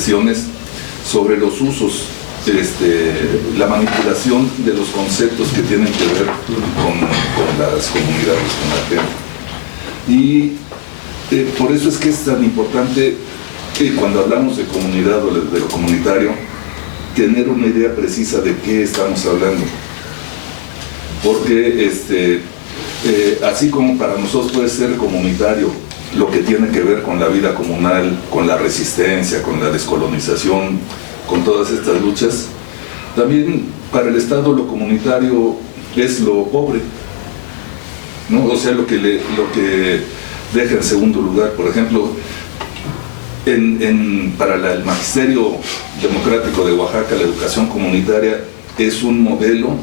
sesiones sobre los usos, la manipulación de los conceptos que tienen que ver con las comunidades, con la gente. Y por eso es que es tan importante cuando hablamos de comunidad o de lo comunitario, tener una idea precisa de qué estamos hablando. Porque así como para nosotros puede ser comunitario lo que tiene que ver con la vida comunal, con la resistencia, con la descolonización, con todas estas luchas, también para el Estado lo comunitario es lo pobre, ¿no? O sea, lo que deja en segundo lugar. Por ejemplo, para el Magisterio Democrático de Oaxaca, la educación comunitaria es un modelo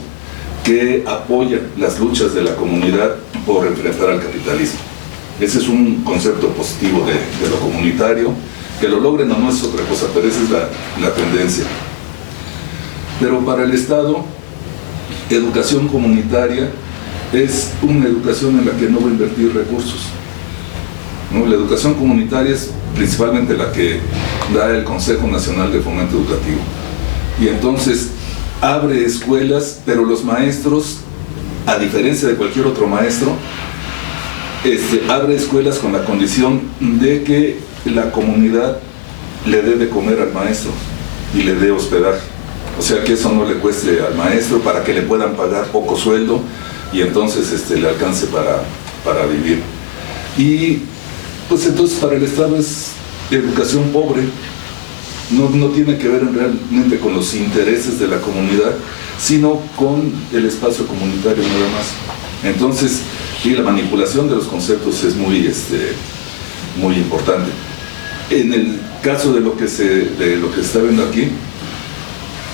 que apoya las luchas de la comunidad por enfrentar al capitalismo. Ese es un concepto positivo de lo comunitario. Que lo logren o no es otra cosa, pero esa es la tendencia. Pero para el Estado, educación comunitaria es una educación en la que no va a invertir recursos, ¿no? La educación comunitaria es principalmente la que da el Consejo Nacional de Fomento Educativo. Y entonces abre escuelas, pero los maestros, a diferencia de cualquier otro maestro, abre escuelas con la condición de que la comunidad le dé de comer al maestro y le dé hospedaje. O sea, que eso no le cueste al maestro para que le puedan pagar poco sueldo y entonces le alcance para vivir. Y pues entonces para el Estado es educación pobre. No tiene que ver realmente con los intereses de la comunidad, sino con el espacio comunitario nada más. Entonces, sí, la manipulación de los conceptos es muy importante. En el caso de lo que se está viendo aquí,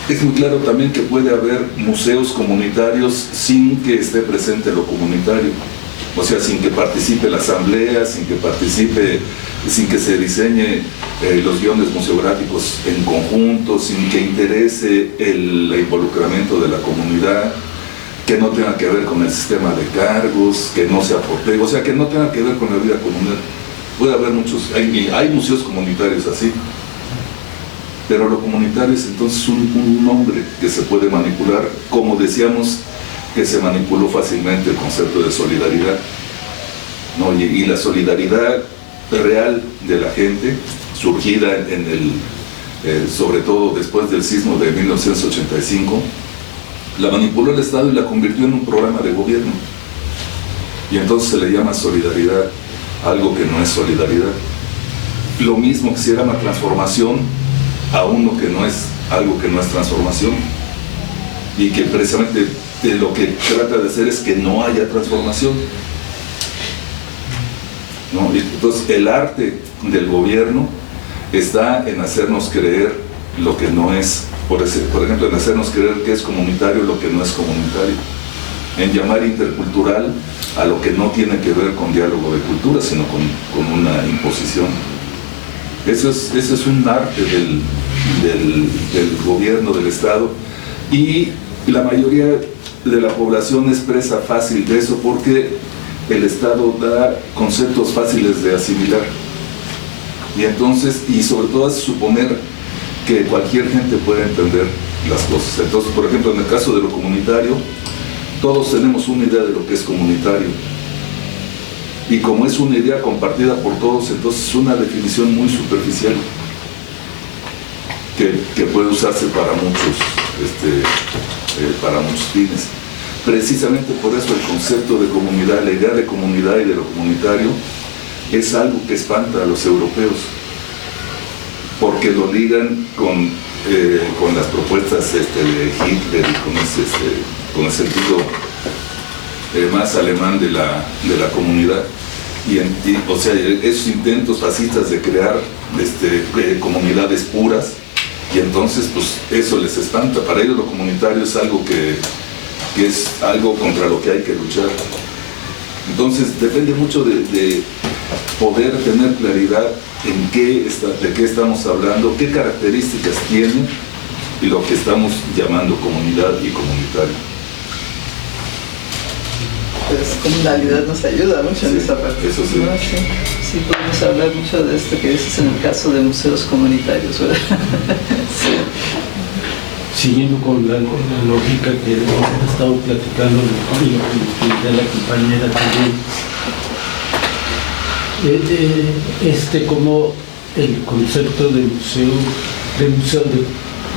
es muy claro también que puede haber museos comunitarios sin que esté presente lo comunitario. O sea, sin que participe la asamblea, sin que se diseñe los guiones museográficos en conjunto, sin que interese el involucramiento de la comunidad, que no tenga que ver con el sistema de cargos, que no sea por pego, o sea, que no tenga que ver con la vida comunal. Puede haber muchos, hay museos comunitarios así, pero lo comunitario es entonces un nombre que se puede manipular, como decíamos que se manipuló fácilmente el concepto de solidaridad, ¿no? Y la solidaridad real de la gente, surgida sobre todo después del sismo de 1985, la manipuló el Estado y la convirtió en un programa de gobierno. Y entonces se le llama solidaridad algo que no es solidaridad. Lo mismo que se llama transformación a uno que no es algo que no es transformación. Y que precisamente lo que trata de hacer es que no haya transformación, ¿no? Y entonces el arte del gobierno está en hacernos creer lo que no es. Por ejemplo, en hacernos creer que es comunitario lo que no es comunitario, en llamar intercultural a lo que no tiene que ver con diálogo de cultura, sino con una imposición. Eso es un arte del gobierno, del Estado, y la mayoría de la población es presa fácil de eso porque el Estado da conceptos fáciles de asimilar. Y entonces, y sobre todo hace suponer que cualquier gente puede entender las cosas. Entonces, por ejemplo, en el caso de lo comunitario, todos tenemos una idea de lo que es comunitario. Y como es una idea compartida por todos, entonces es una definición muy superficial que puede usarse para muchos fines. Precisamente por eso el concepto de comunidad, la idea de comunidad y de lo comunitario, es algo que espanta a los europeos, porque lo ligan con las propuestas de Hitler y con el sentido más alemán de la comunidad. O sea, esos intentos fascistas de crear comunidades puras, y entonces pues eso les espanta. Para ellos lo comunitario es algo que es algo contra lo que hay que luchar. Entonces depende mucho de poder tener claridad de qué estamos hablando, qué características tiene y lo que estamos llamando comunidad y comunitario. pues comunalidad nos ayuda mucho en esa parte. Eso sí. ¿No? Sí. Sí, podemos hablar mucho de esto que dices en el caso de museos comunitarios, ¿verdad? Sí. Siguiendo con la lógica que hemos estado platicando de la compañera también, como el concepto de museo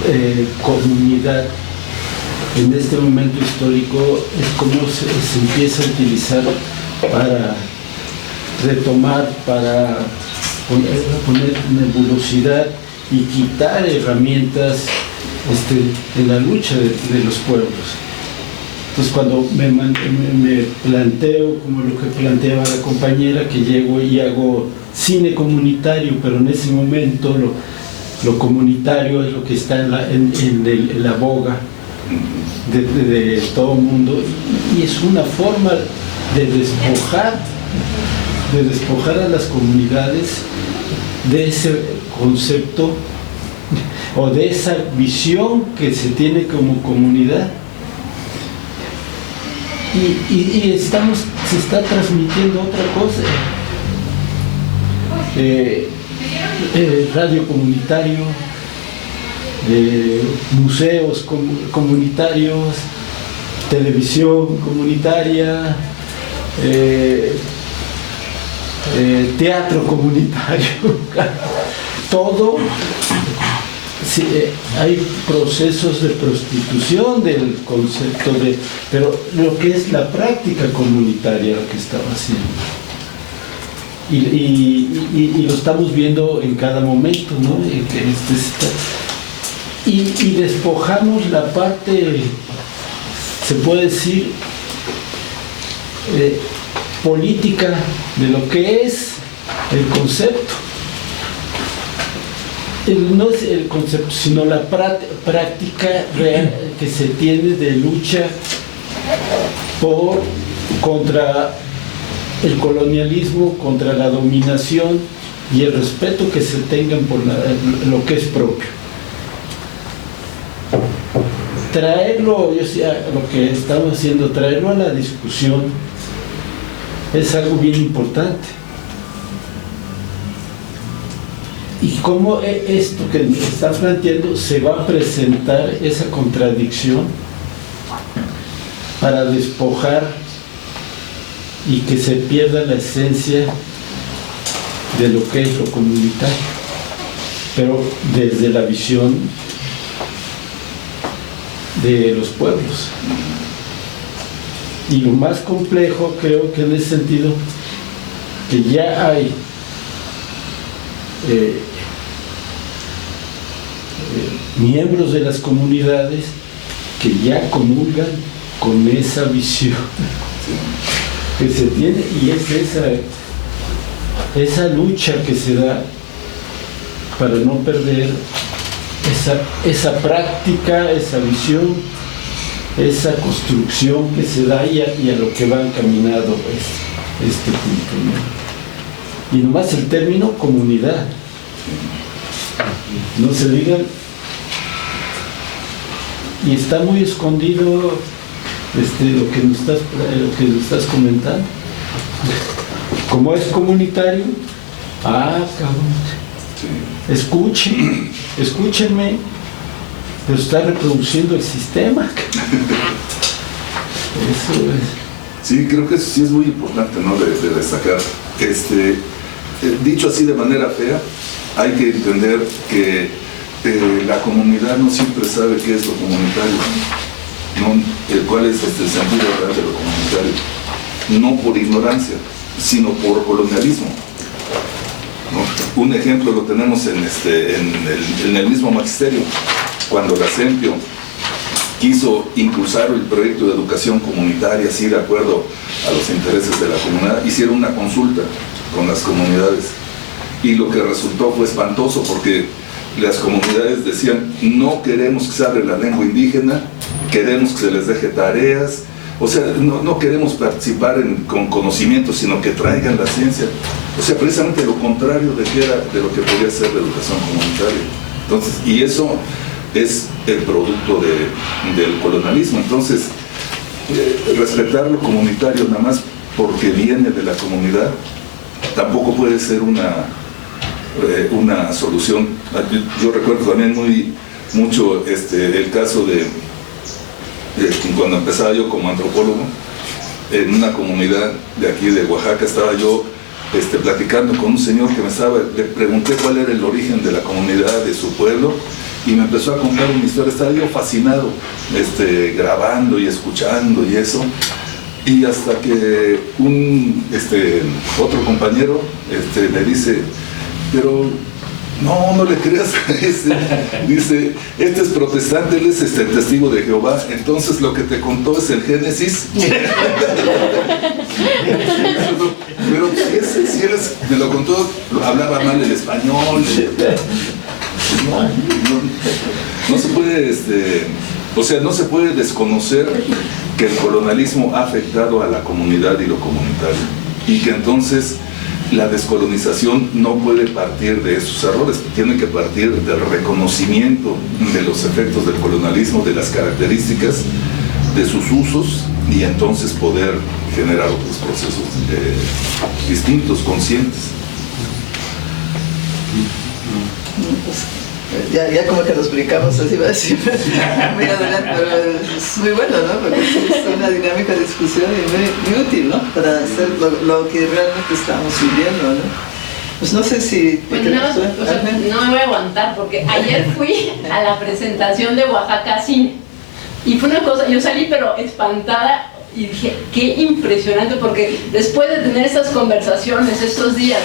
de comunidad en este momento histórico es como se empieza a utilizar para retomar, para poner nebulosidad y quitar herramientas en la lucha de los pueblos. Entonces cuando me planteo, como lo que planteaba la compañera, que llego y hago cine comunitario, pero en ese momento lo comunitario es lo que está en la boga de todo el mundo, y es una forma de despojar a las comunidades de ese concepto o de esa visión que se tiene como comunidad. Y se está transmitiendo otra cosa. Radio comunitario, museos comunitarios, televisión comunitaria, teatro comunitario, todo. Sí, hay procesos de prostitución del concepto pero lo que es la práctica comunitaria lo que estaba haciendo. Y lo estamos viendo en cada momento, ¿no? Y despojamos la parte, se puede decir, política de lo que es el concepto. No es el concepto, sino la práctica real que se tiene de lucha contra el colonialismo, contra la dominación y el respeto que se tengan por lo que es propio. Traerlo, lo que estamos haciendo, traerlo a la discusión es algo bien importante. Y cómo esto que está planteando se va a presentar esa contradicción para despojar y que se pierda la esencia de lo que es lo comunitario, pero desde la visión de los pueblos. Y lo más complejo, creo que en ese sentido, que ya hay miembros de las comunidades que ya comulgan con esa visión que se tiene, y es esa lucha que se da para no perder esa práctica, esa visión, esa construcción que se da y a lo que va encaminado este punto, ¿no? Y nomás el término comunidad, no se digan, y está muy escondido lo que nos estás comentando. Como es comunitario, cabrón, escúchenme, pero está reproduciendo el sistema. Eso es. Sí, creo que eso sí es muy importante, ¿no? de destacar. Dicho así de manera fea, hay que entender que la comunidad no siempre sabe qué es lo comunitario, ¿no? ¿Cuál es el sentido real de lo comunitario? No por ignorancia, sino por colonialismo, ¿no? Un ejemplo lo tenemos en el mismo magisterio, cuando la CEMPIO quiso impulsar el proyecto de educación comunitaria, así de acuerdo a los intereses de la comunidad, hicieron una consulta con las comunidades y lo que resultó fue espantoso, porque las comunidades decían: no queremos que se hable la lengua indígena, queremos que se les deje tareas, o sea, no queremos participar con conocimiento, sino que traigan la ciencia, o sea, precisamente lo contrario de lo que podía ser la educación comunitaria. Entonces, y eso es el producto del colonialismo. Entonces, respetar lo comunitario nada más porque viene de la comunidad tampoco puede ser una solución. Yo recuerdo también mucho el caso de cuando empezaba yo como antropólogo en una comunidad de aquí de Oaxaca. Estaba yo platicando con un señor que le pregunté cuál era el origen de la comunidad de su pueblo y me empezó a contar una historia. Estaba yo fascinado grabando y escuchando y eso, y hasta que otro compañero le dice, pero no le creas a ese. Dice, este es protestante, él es testigo de Jehová, entonces lo que te contó es el Génesis. Pero si él me lo contó, hablaba mal el español. No se puede, no se puede desconocer que el colonialismo ha afectado a la comunidad y lo comunitario, y que entonces la descolonización no puede partir de esos errores, tiene que partir del reconocimiento de los efectos del colonialismo, de las características, de sus usos, y entonces poder generar otros procesos distintos, conscientes. Ya como que nos brincamos, así va a decir, muy adelante, pero es muy bueno, ¿no? Porque es una dinámica de discusión y muy útil, ¿no? Para hacer lo que realmente estamos viviendo, ¿no? Pues no sé si... Bueno, no me voy a aguantar, porque ayer fui a la presentación de Oaxaca Cine, y fue una cosa, yo salí pero espantada, y dije, qué impresionante, porque después de tener estas conversaciones estos días,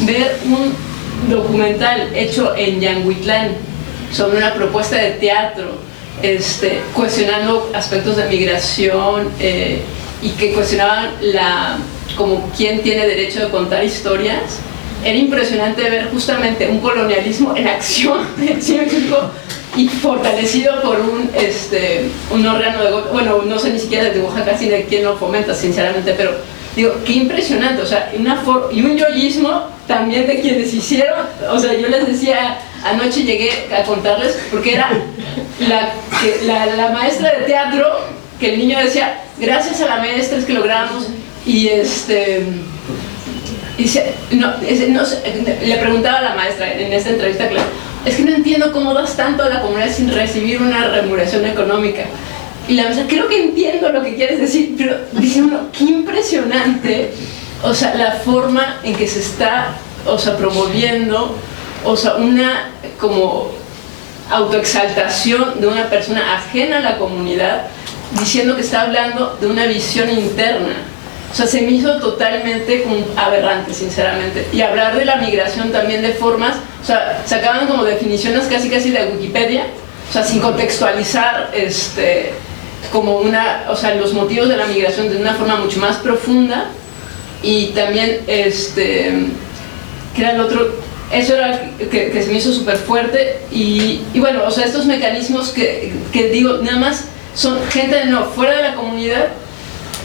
ver un documental hecho en Yanguitlán sobre una propuesta de teatro cuestionando aspectos de migración y que cuestionaban como quién tiene derecho de contar historias. Era impresionante ver justamente un colonialismo en acción, ¿sí me explico? Y fortalecido por un órgano de gobierno, bueno, no sé ni siquiera de Oaxaca ni de quién lo fomenta, sinceramente, pero digo, qué impresionante, o sea, y un yoísmo también de quienes hicieron, o sea, yo les decía, anoche llegué a contarles, porque era la maestra de teatro, que el niño decía, gracias a la maestra es que logramos, y le preguntaba a la maestra en esta entrevista, claro, es que no entiendo cómo das tanto a la comunidad sin recibir una remuneración económica. Y la maestra, creo que entiendo lo que quieres decir, pero dice uno, qué impresionante, o sea, la forma en que se está, o sea, promoviendo, o sea, una como autoexaltación de una persona ajena a la comunidad, diciendo que está hablando de una visión interna. O sea, se me hizo totalmente aberrante, sinceramente. Y hablar de la migración también de formas, o sea, sacaban como definiciones casi de Wikipedia, o sea, sin contextualizar como o sea, los motivos de la migración de una forma mucho más profunda. Y también, ¿qué era el otro? Eso era que se me hizo súper fuerte. Y bueno, o sea, estos mecanismos que digo, nada más son gente fuera de la comunidad,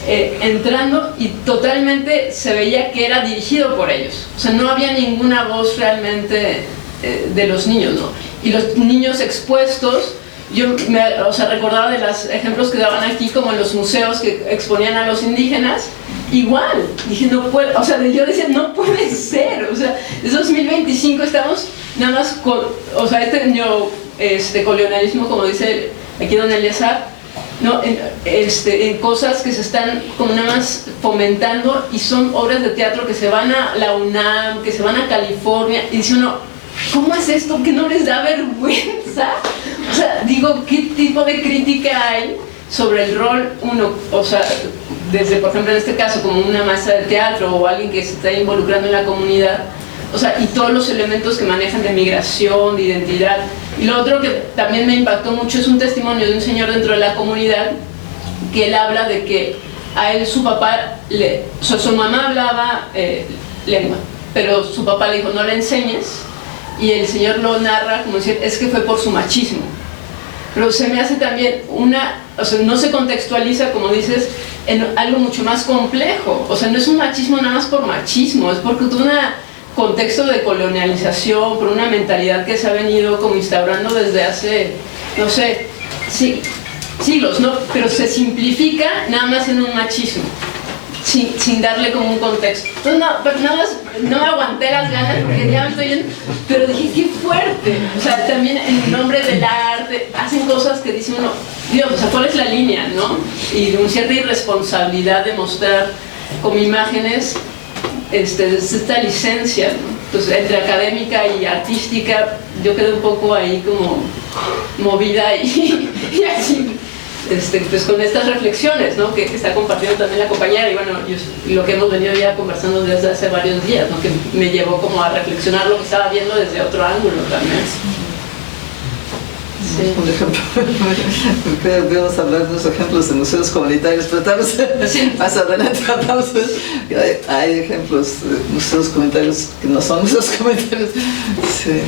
entrando, y totalmente se veía que era dirigido por ellos. O sea, no había ninguna voz realmente de los niños, ¿no? Y los niños expuestos, yo o sea, recordaba de los ejemplos que daban aquí, como en los museos que exponían a los indígenas, igual, dije, no puede, o sea, yo decía, no puede ser, o sea, es 2025, estamos nada más con, o sea, colonialismo, como dice aquí don Eleazar, ¿no? En cosas que se están como nada más fomentando, y son obras de teatro que se van a la UNAM, que se van a California, y dice uno, ¿cómo es esto? ¿Que no les da vergüenza? O sea, digo, ¿qué tipo de crítica hay sobre el rol o sea, desde, por ejemplo, en este caso, como una maestra de teatro o alguien que se está involucrando en la comunidad, o sea, y todos los elementos que manejan de migración, de identidad? Y lo otro que también me impactó mucho es un testimonio de un señor dentro de la comunidad, que él habla de que a él su papá, o sea, su mamá hablaba lengua, pero su papá le dijo, no le enseñes, y el señor lo narra como decir, es que fue por su machismo. Pero se me hace también o sea, no se contextualiza, como dices, en algo mucho más complejo. O sea, no es un machismo nada más por machismo, es porque tuvo un contexto de colonialización, por una mentalidad que se ha venido como instaurando desde hace, no sé, siglos, ¿no? Pero se simplifica nada más en un machismo, sin darle como un contexto. Entonces no me aguanté las ganas porque ya me estoy yendo, pero dije, qué fuerte. O sea, también en nombre del arte hacen cosas que dice uno, Dios, o sea, ¿cuál es la línea, no? Y de una cierta irresponsabilidad de mostrar como imágenes esta licencia, ¿no? Entonces, entre académica y artística, yo quedé un poco ahí como movida y así, pues con estas reflexiones, ¿no? que está compartiendo también la compañera, y bueno, lo que hemos venido ya conversando desde hace varios días, ¿no? Que me llevó como a reflexionar lo que estaba viendo desde otro ángulo también. Sí. Por ejemplo, vamos a hablar de los ejemplos de museos comunitarios, pero tal vez más adelante hablamos de hay ejemplos de museos comunitarios que no son museos comunitarios. Sí.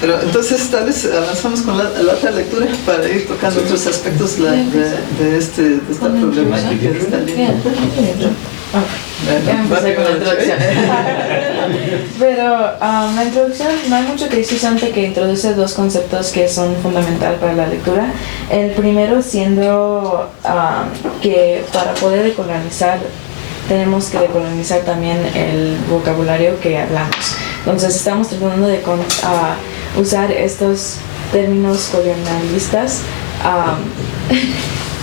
Pero entonces tal vez avanzamos con la otra lectura para ir tocando otros aspectos de esta problemática, de esta línea. Empecé con la introducción. Pero la introducción, no hay mucho que decir, solamente que introduce dos conceptos que son fundamental para la lectura. El primero siendo que para poder decolonizar tenemos que decolonizar también el vocabulario que hablamos. Entonces estamos tratando de usar estos términos colonialistas,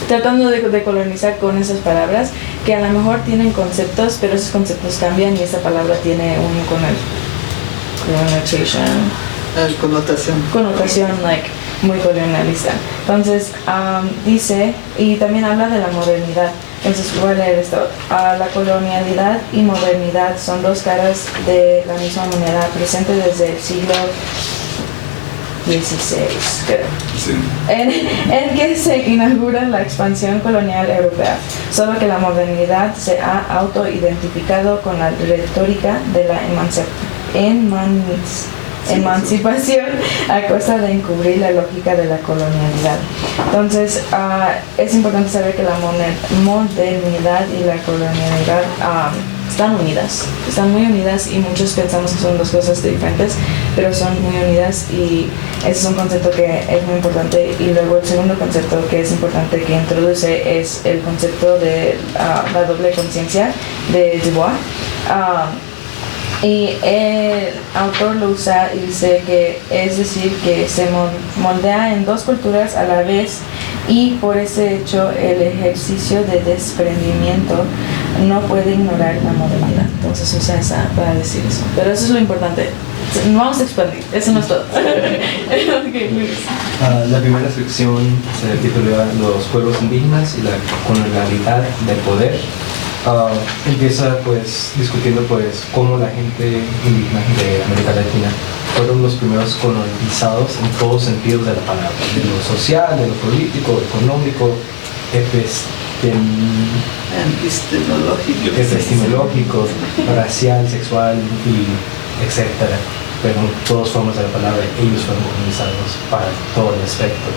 tratando de colonizar con esas palabras que a lo mejor tienen conceptos, pero esos conceptos cambian y esa palabra tiene un connotación like, muy colonialista. Entonces dice, y también habla de la modernidad. Entonces voy a leer esto. La colonialidad y modernidad son dos caras de la misma moneda, presente desde el siglo XVI, creo. Sí. En que se inaugura la expansión colonial europea, solo que la modernidad se ha autoidentificado con la retórica de la emancipación a costa de encubrir la lógica de la colonialidad. Entonces, es importante saber que la modernidad y la colonialidad están muy unidas y muchos pensamos que son dos cosas diferentes, pero son muy unidas y ese es un concepto que es muy importante. Y luego el segundo concepto que es importante que introduce es el concepto de la doble conciencia de Dubois. Y el autor lo usa y dice que es decir que se moldea en dos culturas a la vez y por ese hecho el ejercicio de desprendimiento no puede ignorar la modernidad. Entonces usa esa para decir eso. Pero eso es lo importante. No vamos a expandir, eso no es todo. La primera sección se titula Los pueblos indígenas y la colonialidad del poder. Empieza pues discutiendo pues cómo la gente indígena de América Latina fueron los primeros colonizados en todos sentidos de la palabra, de lo social, de lo político, económico, epistemológico, racial, sexual y etcétera. Pero en todas formas de la palabra ellos fueron colonizados para todo el aspecto.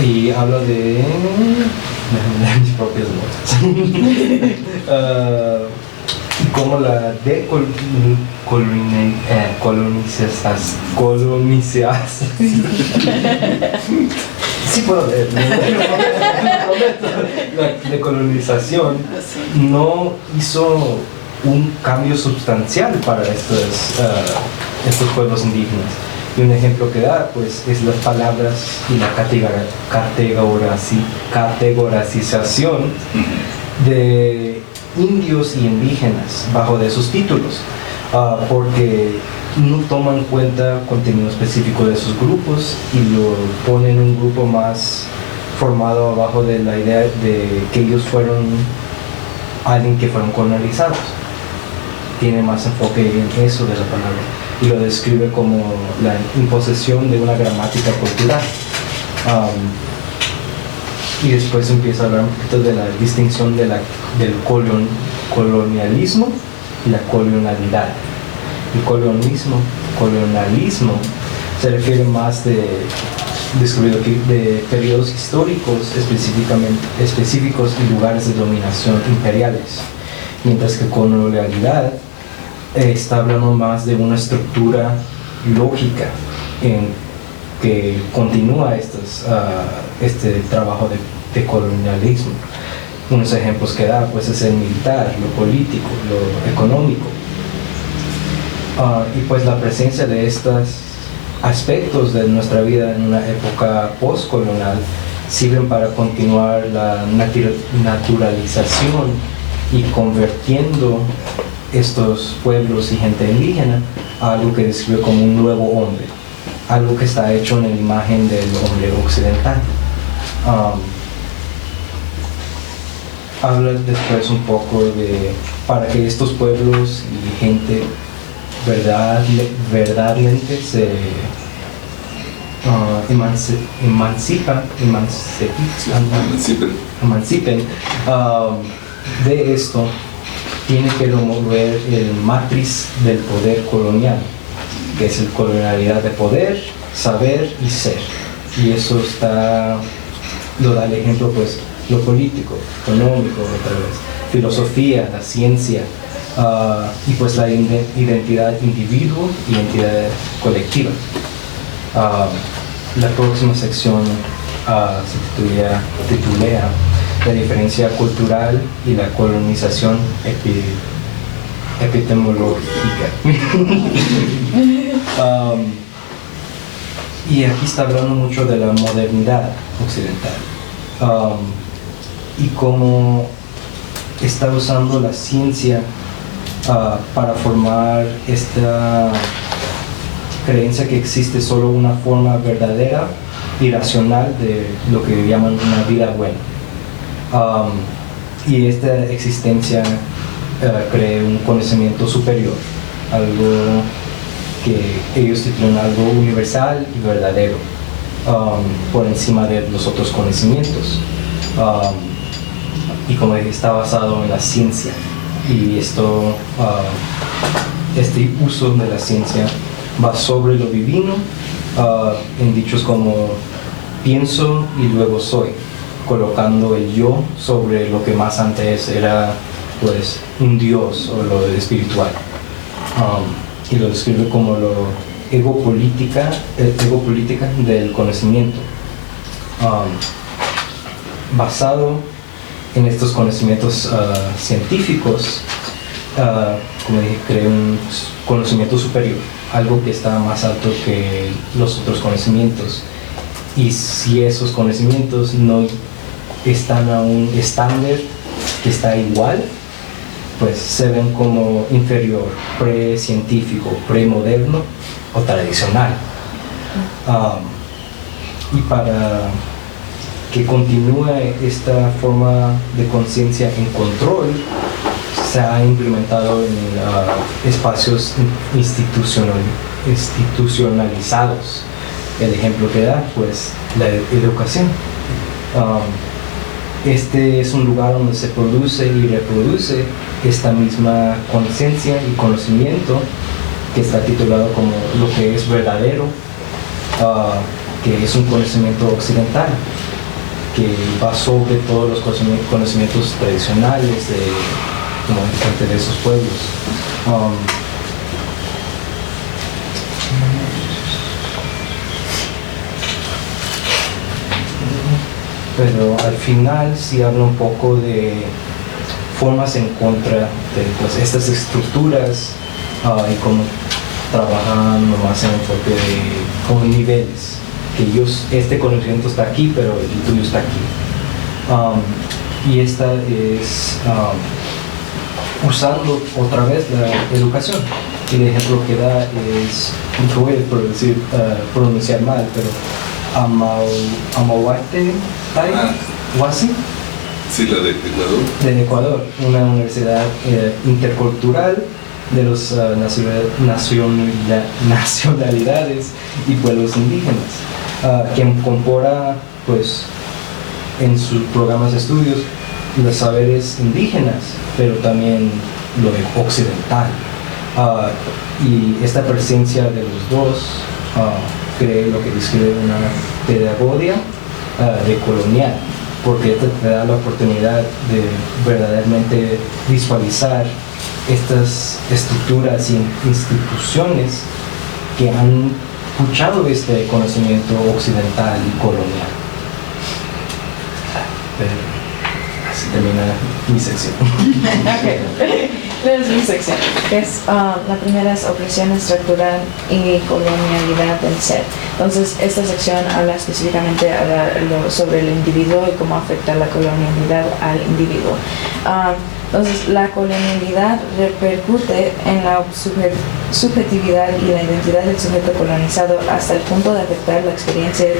Y hablo de mis propias notas. Como la colonización. Sí puedo leer. La decolonización no hizo un cambio sustancial para estos pueblos indígenas. Y un ejemplo que da pues, es las palabras y la categorización de indios y indígenas bajo de esos títulos, porque no toman en cuenta contenido específico de esos grupos y lo ponen en un grupo más formado abajo de la idea de que ellos fueron alguien que fueron colonizados. Tiene más enfoque en eso de la palabra y lo describe como la imposición de una gramática cultural. Y después empieza a hablar un poquito de la distinción del colonialismo y la colonialidad. El colonialismo se refiere más de periodos históricos específicos y lugares de dominación imperiales, mientras que colonialidad está hablando más de una estructura lógica que continúa este trabajo de colonialismo. Unos ejemplos que da pues es el militar, lo político, lo económico. Y pues la presencia de estos aspectos de nuestra vida en una época postcolonial sirven para continuar la naturalización y convirtiendo estos pueblos y gente indígena a algo que describe como un nuevo hombre, algo que está hecho en la imagen del hombre occidental. Habla después un poco de para que estos pueblos y gente verdaderamente se emancipen de esto, tiene que remover el matriz del poder colonial, que es la colonialidad de poder, saber y ser. Y eso lo da el ejemplo pues lo político, económico, otra vez, filosofía, la ciencia, y pues la identidad individuo y identidad colectiva. La próxima sección se titulea La diferencia cultural y la colonización epistemológica. Y aquí está hablando mucho de la modernidad occidental y cómo está usando la ciencia para formar esta creencia que existe solo una forma verdadera y racional de lo que llaman una vida buena. Y esta existencia crea un conocimiento superior, algo que ellos titulan algo universal y verdadero, por encima de los otros conocimientos. Y como dije, está basado en la ciencia, y este uso de la ciencia va sobre lo divino, en dichos como pienso y luego soy, colocando el yo sobre lo que más antes era pues un dios o lo espiritual, y lo describe como lo ego política del conocimiento, basado en estos conocimientos científicos. Como dije, crea un conocimiento superior, algo que está más alto que los otros conocimientos, y si esos conocimientos no están a un estándar que está igual, pues se ven como inferior, pre-científico, pre-moderno o tradicional. Y para que continúe esta forma de conciencia en control, se ha implementado en espacios institucionalizados. El ejemplo que da, pues, la educación. Este es un lugar donde se produce y reproduce esta misma conciencia y conocimiento, que está titulado como lo que es verdadero, que es un conocimiento occidental, que va sobre todos los conocimientos tradicionales de esos pueblos. Pero al final sí habla un poco de formas en contra de pues, estas estructuras, y cómo trabajan nomás en enfoque de como niveles, que este conocimiento está aquí, pero el tuyo está aquí. Y esta es usando otra vez la educación. Y el ejemplo que da es, no voy a pronunciar mal, pero Amawate Huasi, sí, la de Ecuador. De Ecuador, una universidad intercultural de los nacionalidades y pueblos indígenas, que incorpora pues en sus programas de estudios los saberes indígenas, pero también lo occidental, y esta presencia de los dos crea lo que describe una pedagogía decolonial, porque te da la oportunidad de verdaderamente visualizar estas estructuras y instituciones que han escuchado este conocimiento occidental y colonial. Así termina mi sección. Ok, es mi sección. La primera es opresión estructural y colonialidad del ser. Entonces, esta sección habla específicamente sobre el individuo y cómo afecta la colonialidad al individuo. Entonces, la colonialidad repercute en la subjetividad y la identidad del sujeto colonizado hasta el punto de afectar las experiencias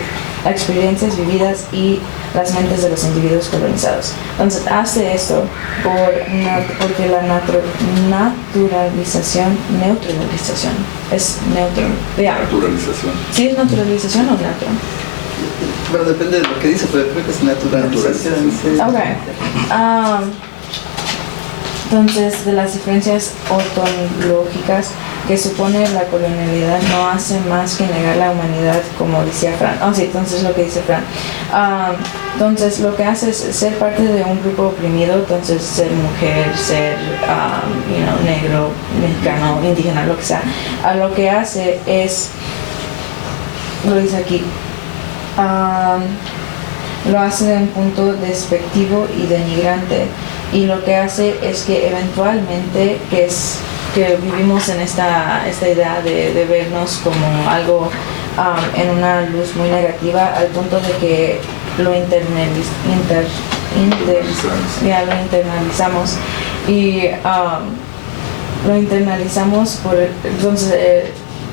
vividas y las mentes de los individuos colonizados. Entonces, hace esto porque la neutralización, es neutro. Naturalización. ¿Sí es naturalización o neutro? Bueno, depende de lo que dice, pero creo que es naturalización. Sí. Ok. Entonces, de las diferencias ontológicas que supone la colonialidad no hace más que negar la humanidad, como decía Fran. Sí, entonces lo que dice Fran. Entonces, lo que hace es ser parte de un grupo oprimido, entonces ser mujer, ser negro, mexicano, indígena, lo que sea. Lo que hace es, lo dice aquí, lo hace de un punto despectivo y denigrante. Y lo que hace es que eventualmente, que vivimos en esta idea de vernos como algo en una luz muy negativa, al punto de que lo internalizamos y lo internalizamos entonces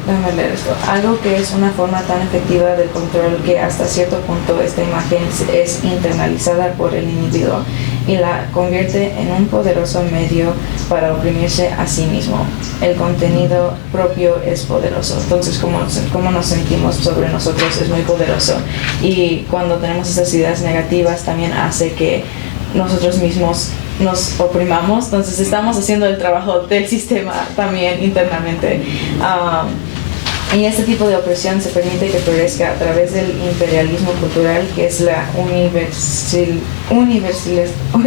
déjame leer esto. Algo que es una forma tan efectiva de control que hasta cierto punto esta imagen es internalizada por el individuo y la convierte en un poderoso medio para oprimirse a sí mismo. El contenido propio es poderoso. Entonces, cómo nos sentimos sobre nosotros es muy poderoso. Y cuando tenemos esas ideas negativas también hace que nosotros mismos nos oprimamos. Entonces, estamos haciendo el trabajo del sistema también internamente. Y este tipo de opresión se permite que florezca a través del imperialismo cultural, que es la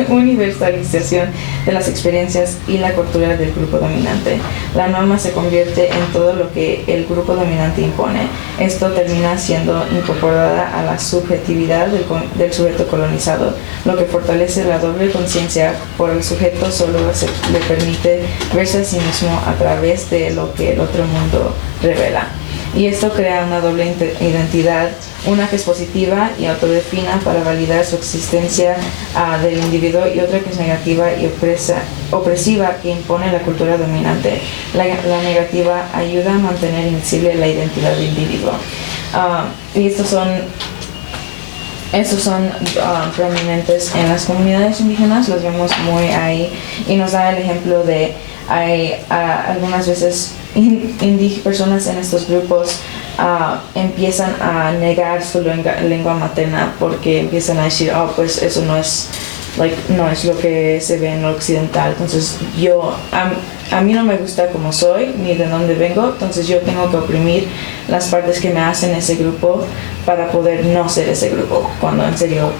universalización de las experiencias y la cultura del grupo dominante. La norma se convierte en todo lo que el grupo dominante impone. Esto termina siendo incorporada a la subjetividad del sujeto colonizado, lo que fortalece la doble conciencia por el sujeto. Solo le permite verse a sí mismo a través de lo que el otro mundo revela. Y esto crea una doble identidad, una que es positiva y autodefina para validar su existencia del individuo, y otra que es negativa y opresiva, que impone la cultura dominante. La negativa ayuda a mantener invisible la identidad del individuo. Y estos son prominentes en las comunidades indígenas, los vemos muy ahí, y nos da el ejemplo de algunas veces personas en estos grupos empiezan a negar su lengua materna porque empiezan a decir, pues eso no es lo que se ve en lo occidental. Entonces a mí no me gusta como soy ni de dónde vengo, entonces yo tengo que oprimir las partes que me hacen ese grupo para poder no ser ese grupo, cuando en serio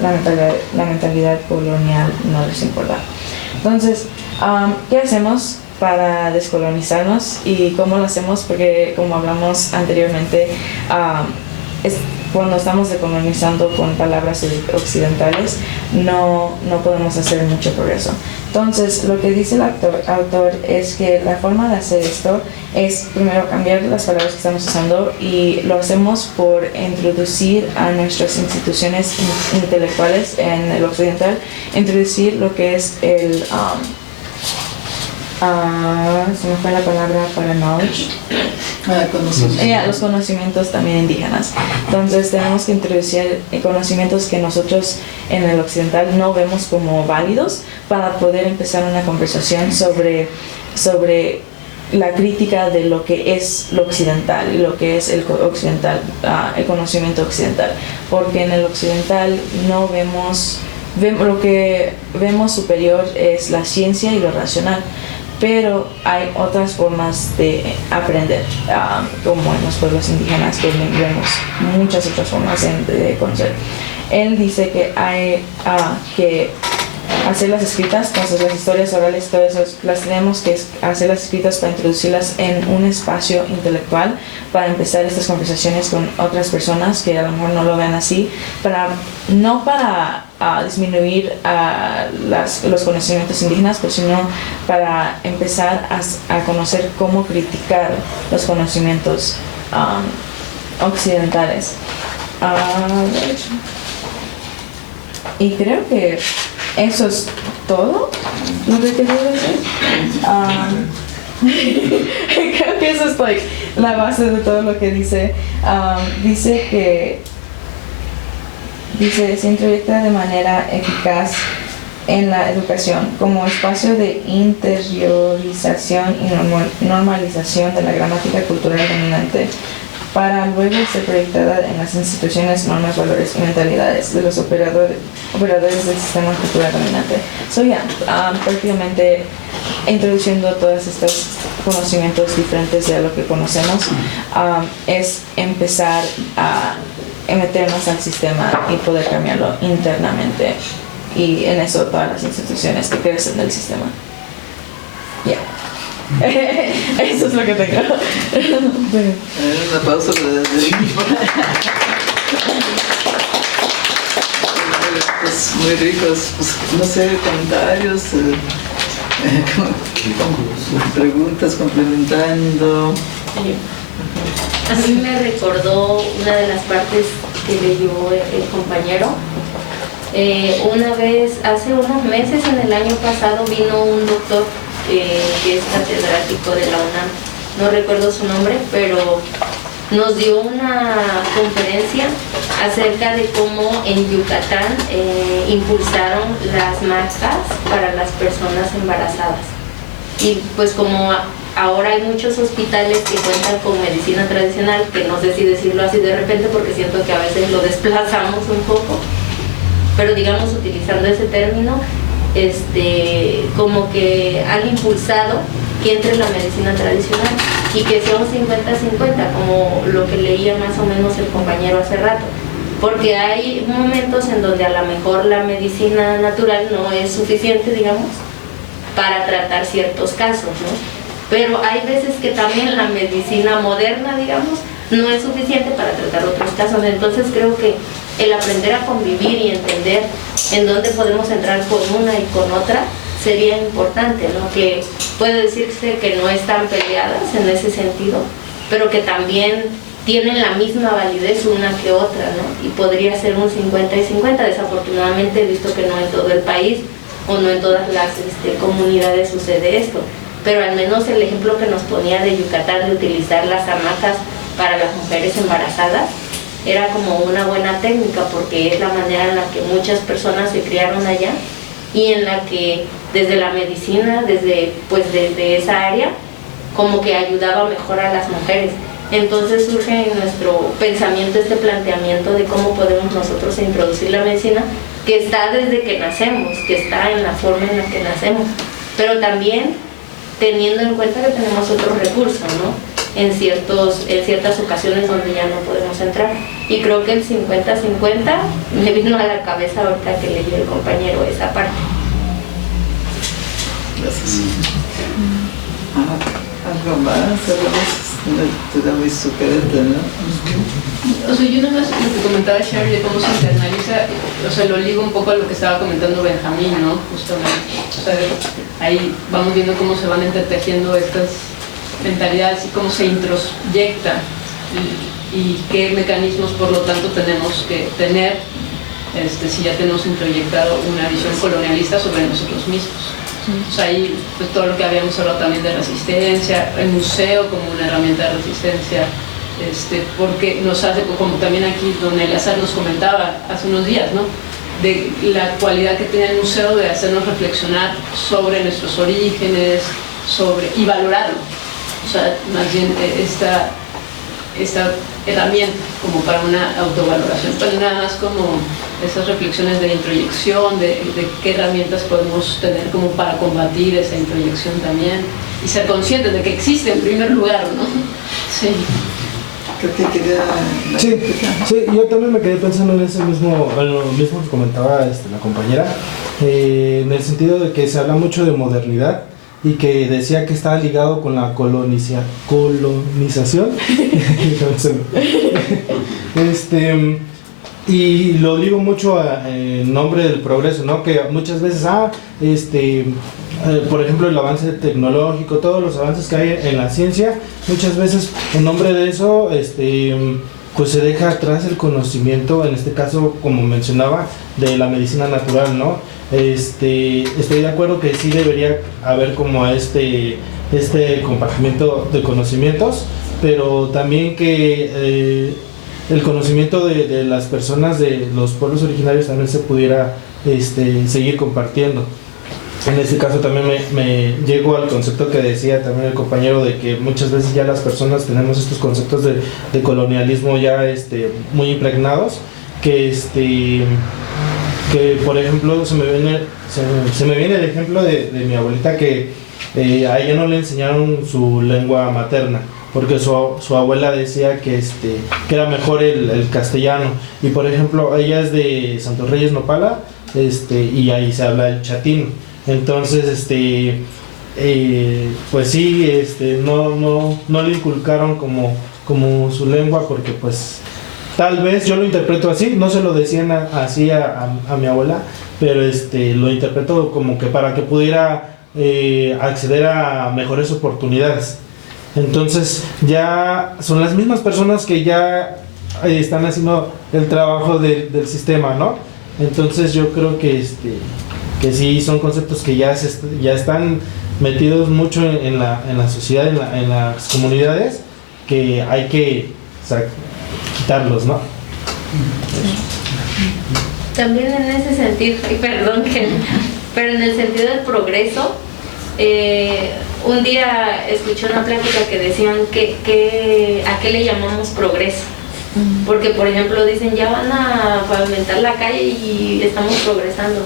la mentalidad colonial no les importa. Entonces, ¿qué hacemos para descolonizarnos y cómo lo hacemos? Porque, como hablamos anteriormente, cuando estamos decolonizando con palabras occidentales, no podemos hacer mucho progreso. Entonces, lo que dice el autor es que la forma de hacer esto es primero cambiar las palabras que estamos usando, y lo hacemos por introducir a nuestras instituciones intelectuales en el occidental, introducir lo que es el se me fue la palabra para knowledge. Los conocimientos también indígenas. Entonces tenemos que introducir conocimientos que nosotros en el occidental no vemos como válidos, para poder empezar una conversación sobre la crítica de lo que es lo occidental y lo que es el conocimiento occidental, porque en el occidental no vemos lo que vemos superior es la ciencia y lo racional, pero hay otras formas de aprender, como en los pueblos indígenas, que vemos muchas otras formas de conocer. Él dice que hay hacerlas escritas, entonces las historias orales, todo eso, las tenemos que hacerlas escritas para introducirlas en un espacio intelectual, para empezar estas conversaciones con otras personas que a lo mejor no lo vean así, no para disminuir los conocimientos indígenas, pero sino para empezar a conocer cómo criticar los conocimientos occidentales. Y creo que eso es todo lo que quería decir. Creo que eso es la base de todo lo que dice. Dice, se introyecta de manera eficaz en la educación como espacio de interiorización y normalización de la gramática cultural dominante, para luego ser proyectada en las instituciones, normas, valores y mentalidades de los operadores del sistema cultural dominante. Prácticamente introduciendo todos estos conocimientos diferentes de lo que conocemos, es empezar a meternos al sistema y poder cambiarlo internamente, y en eso todas las instituciones que crecen del sistema. Eso es lo que tengo. Una pausa para pues muy ricos, pues, no sé, comentarios, preguntas complementando. A mí me recordó una de las partes que leyó el compañero. Una vez, hace unos meses, en el año pasado, vino un doctor que es catedrático de la UNAM, no recuerdo su nombre, pero nos dio una conferencia acerca de cómo en Yucatán impulsaron las macas para las personas embarazadas. Y pues como ahora hay muchos hospitales que cuentan con medicina tradicional, que no sé si decirlo así de repente porque siento que a veces lo desplazamos un poco, pero digamos utilizando ese término, como que han impulsado que entre la medicina tradicional y que sea un 50-50, como lo que leía más o menos el compañero hace rato, porque hay momentos en donde a lo mejor la medicina natural no es suficiente, digamos, para tratar ciertos casos, ¿no? Pero hay veces que también la medicina moderna, digamos, no es suficiente para tratar otros casos. Entonces creo que el aprender a convivir y entender en dónde podemos entrar con una y con otra sería importante, ¿no? Que puede decirse que no están peleadas en ese sentido, pero que también tienen la misma validez una que otra, ¿no? Y podría ser un 50 y 50. Desafortunadamente he visto que no en todo el país o no en todas las comunidades sucede esto, pero al menos el ejemplo que nos ponía de Yucatán de utilizar las hamacas para las mujeres embarazadas era como una buena técnica, porque es la manera en la que muchas personas se criaron allá y en la que desde la medicina, desde esa área, como que ayudaba mejor a las mujeres. Entonces surge en nuestro pensamiento este planteamiento de cómo podemos nosotros introducir la medicina, que está desde que nacemos, que está en la forma en la que nacemos, pero también teniendo en cuenta que tenemos otros recursos, ¿no? En ciertas ocasiones donde ya no podemos entrar. Y creo que el 50-50 me vino a la cabeza ahorita que leyó el compañero esa parte. Gracias. Algo más, te da muy sugerente, ¿no? O sea, yo nada más lo que comentaba Sherry de cómo se internaliza, o sea, lo ligo un poco a lo que estaba comentando Benjamín, ¿no? Justamente. O sea, ahí vamos viendo cómo se van entretejiendo estas mentalidades y cómo se introyecta y qué mecanismos, por lo tanto, tenemos que tener si ya tenemos introyectado una visión colonialista sobre nosotros mismos. O sea, ahí pues, todo lo que habíamos hablado también de resistencia, el museo como una herramienta de resistencia, porque nos hace, como también aquí don Eleazar nos comentaba hace unos días, ¿no? De la cualidad que tiene el museo de hacernos reflexionar sobre nuestros orígenes, y valorarlo. O sea, más bien esta herramienta como para una autovaloración, pero nada más como esas reflexiones de introyección, de qué herramientas podemos tener como para combatir esa introyección también y ser conscientes de que existe en primer lugar, ¿no? Sí. Creo que quería... Sí, yo también me quedé pensando en eso mismo, en lo mismo que comentaba la compañera. en el sentido de que se habla mucho de modernidad y que decía que estaba ligado con la colonización. Y lo digo mucho en nombre del progreso, ¿no? Que muchas veces, por ejemplo, el avance tecnológico, todos los avances que hay en la ciencia, muchas veces en nombre de eso, pues se deja atrás el conocimiento, en este caso, como mencionaba, de la medicina natural, ¿no? Estoy de acuerdo que sí debería haber como este compartimiento de conocimientos, pero también que el conocimiento de las personas de los pueblos originarios también se pudiera seguir compartiendo. En este caso también me llego al concepto que decía también el compañero, de que muchas veces ya las personas tenemos estos conceptos de colonialismo ya muy impregnados, que por ejemplo se me viene el ejemplo de mi abuelita, que a ella no le enseñaron su lengua materna, porque su abuela decía que era mejor el castellano, y por ejemplo ella es de Santos Reyes, Nopala, y ahí se habla el chatino. Entonces pues sí, no le inculcaron como su lengua, porque pues tal vez yo lo interpreto así, no se lo decían así a mi abuela, pero lo interpreto como que para que pudiera acceder a mejores oportunidades. Entonces ya son las mismas personas que ya están haciendo el trabajo del sistema, ¿no? Entonces yo creo que sí son conceptos que ya están metidos mucho en la sociedad, en las comunidades, que hay que quitarlos, ¿no? También en ese sentido, pero en el sentido del progreso, un día escuché una plática que decían ¿a qué le llamamos progreso? Porque, por ejemplo, dicen, ya van a pavimentar la calle y estamos progresando.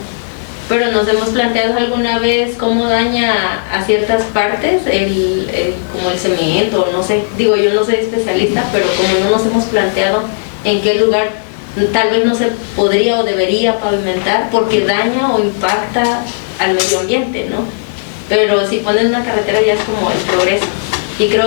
Pero nos hemos planteado alguna vez cómo daña a ciertas partes, como el cemento, no sé. Digo, yo no soy especialista, pero como no nos hemos planteado en qué lugar tal vez no se podría o debería pavimentar, porque daña o impacta al medio ambiente, ¿no? Pero si ponen una carretera ya es como el progreso. Y creo